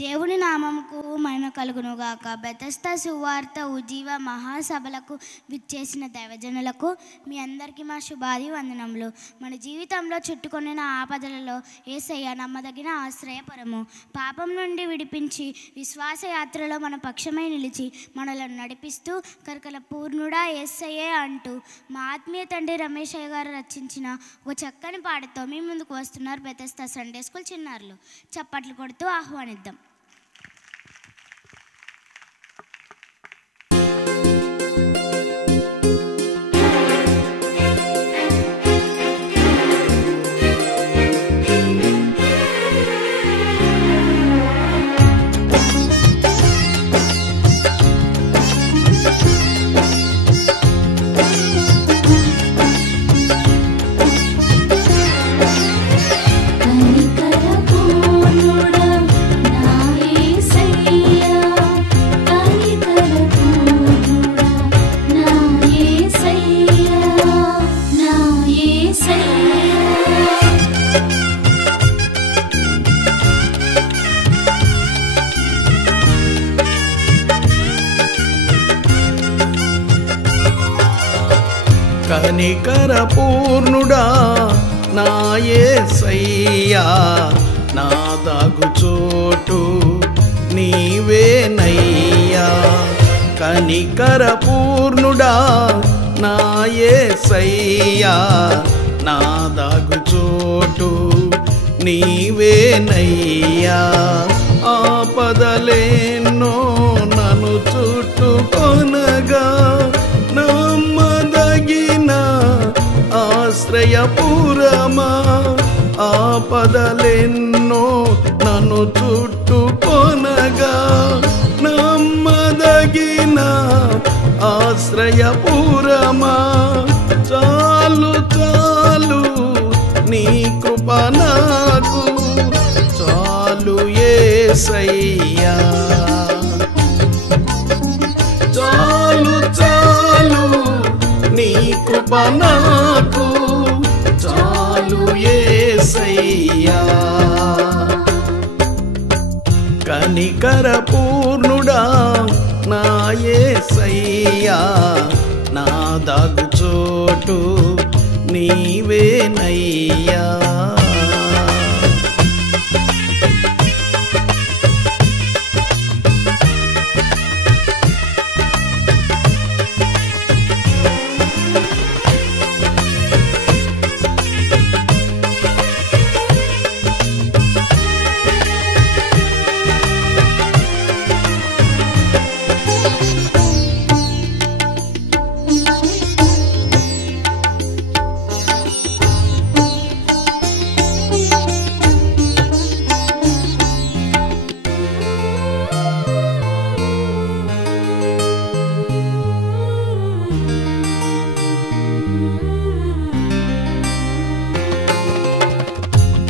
దేవుని నామముకు మహిమ కలుగునుగాక. బెతెస్దా సువార్త ఉజ్జీవ మహాసభలకు విచ్చేసిన దైవజనులకు మీ అందరికీ మా శుభాది వందనములు. మన జీవితంలో చుట్టుకొనిన ఆపదలలో యేసయ్య నమ్మదగిన ఆశ్రయపురము. పాపం నుండి విడిపించి విశ్వాస యాత్రలో మన పక్షమై నిలిచి మనలను నడిపిస్తూ కరకల పూర్ణుడా యేసయ్యే అంటూ మా ఆత్మీయ తండ్రి రమేశయ్య గారు రచించిన ఒక చక్కని పాటతో మీ ముందుకు వస్తున్నారు బెతెస్దా సండే స్కూల్ చిన్నారులు. చప్పట్లు కొడుతూ ఆహ్వానిద్దాం. కనికర పూర్ణుడా నా యేసయ్యా, నా దాగుచోటు నీవేనయ్యా. కనికర పూర్ణుడా నా యేసయ్యా, నా దాగుచోటు నీవేనయ్యా. ఆపదలెన్నో నన్ను చుట్టుకొనగా నమ్మదగిన ఆశ్రయపురమా. ఆపదలెన్నో నన్ను చుట్టుకొనగా నమ్మదగిన ఆశ్రయపురమా. చాలు చాలు నీ కృప నాకు, చాలు యేసయ్యా. చాలు చాలు నీ కృప నాకు, చాలు యేసయ్యా. కనికర పూర్ణుడా నా యేసయ్యా, నా దాగుచోటు నీవేనయ్యా.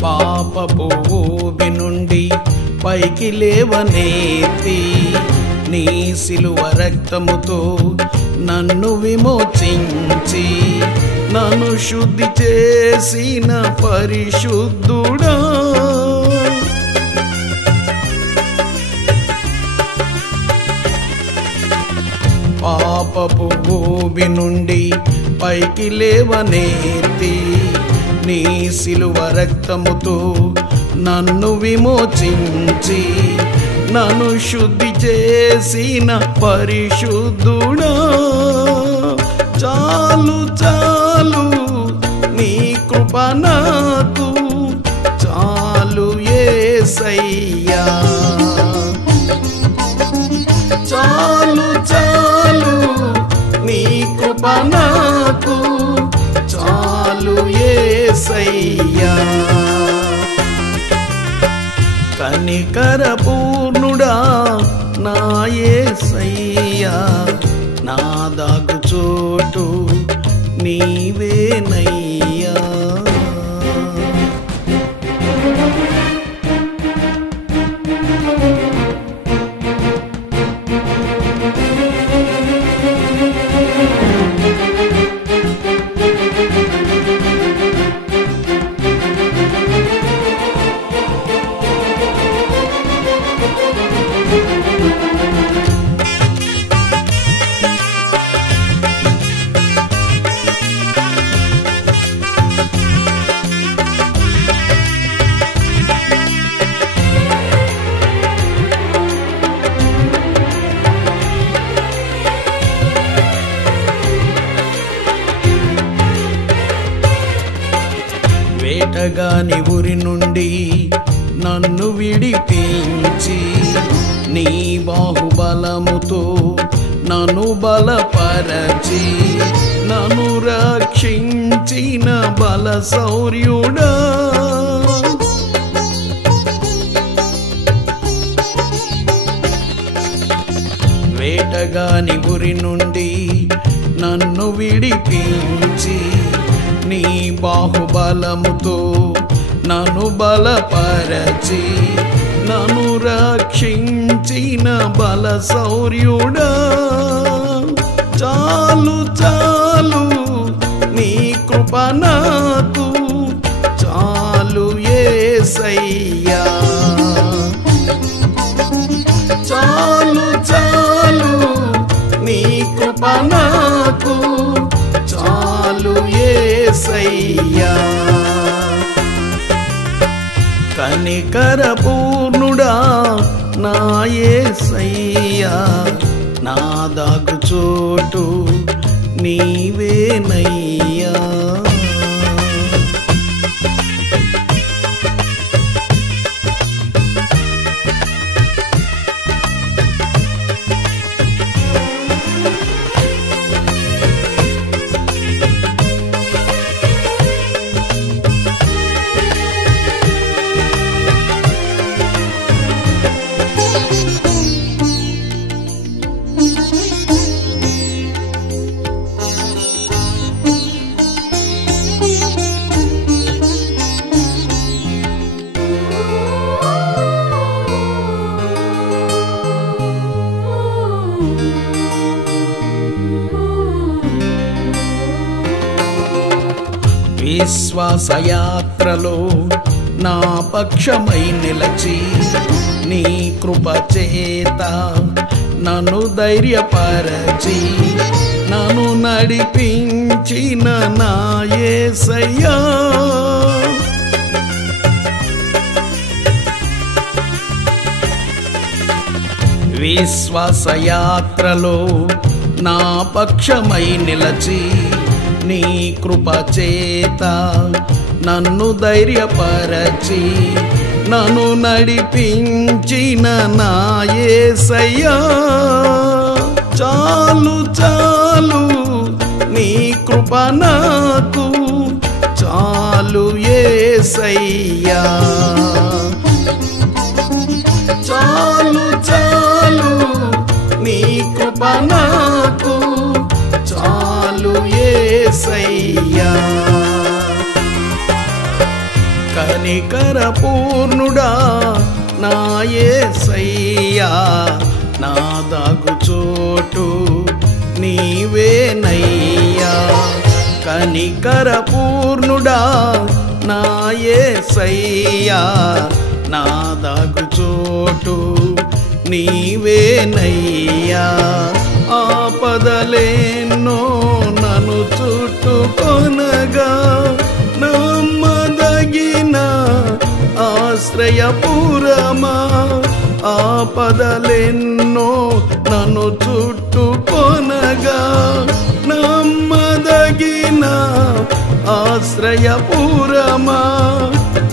పాపపు ఊబి నుండి పైకి లేవనెత్తి నీ సిలువ రక్తముతో నన్ను విమోచించి నన్ను శుద్ధి చేసిన పరిశుద్ధుడా. పాపపు ఊబి నుండి పైకి లేవనెత్తి నీ సిలువ రక్తముతో నన్ను విమోచించి నన్ను శుద్ధి చేసిన పరిశుద్ధుడా. చాలు చాలు నీ కృప నాకు, చాలు యేసయ్యా. చాలు చాలు నీ కృప నాకు, చాలు యేసయ్యా. కనికర పూర్ణుడా నా యేసయ్యా, నా దాగుచోటు నీవేనయ్యా. వేటగాని ఉరి నుండి నన్ను విడిపించి నీ బాహుబలముతో నన్ను బలపరచి నన్ను రక్షించిన బల శౌర్యుడా వేటగాని ఉరి నుండి నన్ను విడిపించి నీ బాహుబలముతో నన్ను బలపరచి నన్ను రక్షించిన బల శౌర్యుడా చాలు చాలు నీ కృప నాకు చాలు యేసయ్యా చాలు చాలు నీ కృప నాకు చాలు యేసయ్యా కనికర పూర్ణుడా నా యేసయ్యా నా దాగు చోటు నీవేనయ్యా విశ్వాసయాత్రలో నా పక్షమై నిలచి నీ కృప చేత నన్ను ధైర్యపరచి నన్ను నడిపించిన నా యేసయ్యా విశ్వాసయాత్రలో నా పక్షమై నిలచి నీ కృప చేత నన్ను ధైర్యపరచి నన్ను నడిపించిన నా యేసయ్యా చాలు చాలు నీ కృప నాకు చాలు యేసయ్యా చాలు చాలు నీ కృప నాకు చాలు యేసయ్యా కనికర పూర్ణుడా నా యేసయ్యా నా దాగు చోటు నీవేనయ్యా కనికర పూర్ణుడా నా యేసయ్యా నా దాగు చోటు నీవేనయ్యా ఆపదలేన్నో నన్ను చుట్టుకొనగా నమ్మదగిన ఆశ్రయపురమా ఆపదలెన్నో నన్ను చుట్టుకొనగా నమ్మదగిన ఆశ్రయపురమా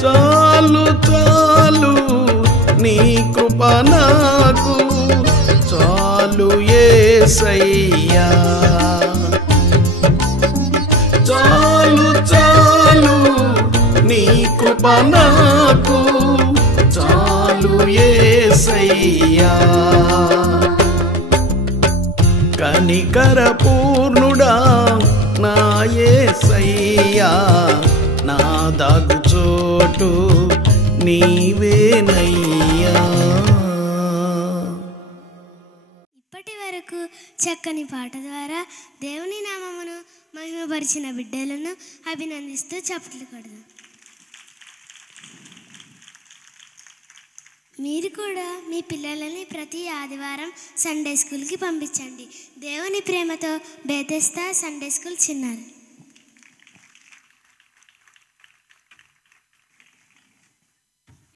చాలు చాలు నీ కృప నాకు చాలు యేసయ్యా చాలు చాలు నీ కృప నాకు చాలు యేసయ్యా కనికర పూర్ణుడా నా యేసయ్యా నా దాగు చోటు నీవేనయ్యా ఇప్పటి వరకు చక్కని పాట ద్వారా దేవుని నామమును మహిమపరిచిన బిడ్డలను అభినందిస్తూ చప్పట్లు కొడదాం. మీరు కూడా మీ పిల్లలని ప్రతి ఆదివారం సండే స్కూల్కి పంపించండి. దేవుని ప్రేమతో బెతెస్దా సండే స్కూల్ చిన్నారు.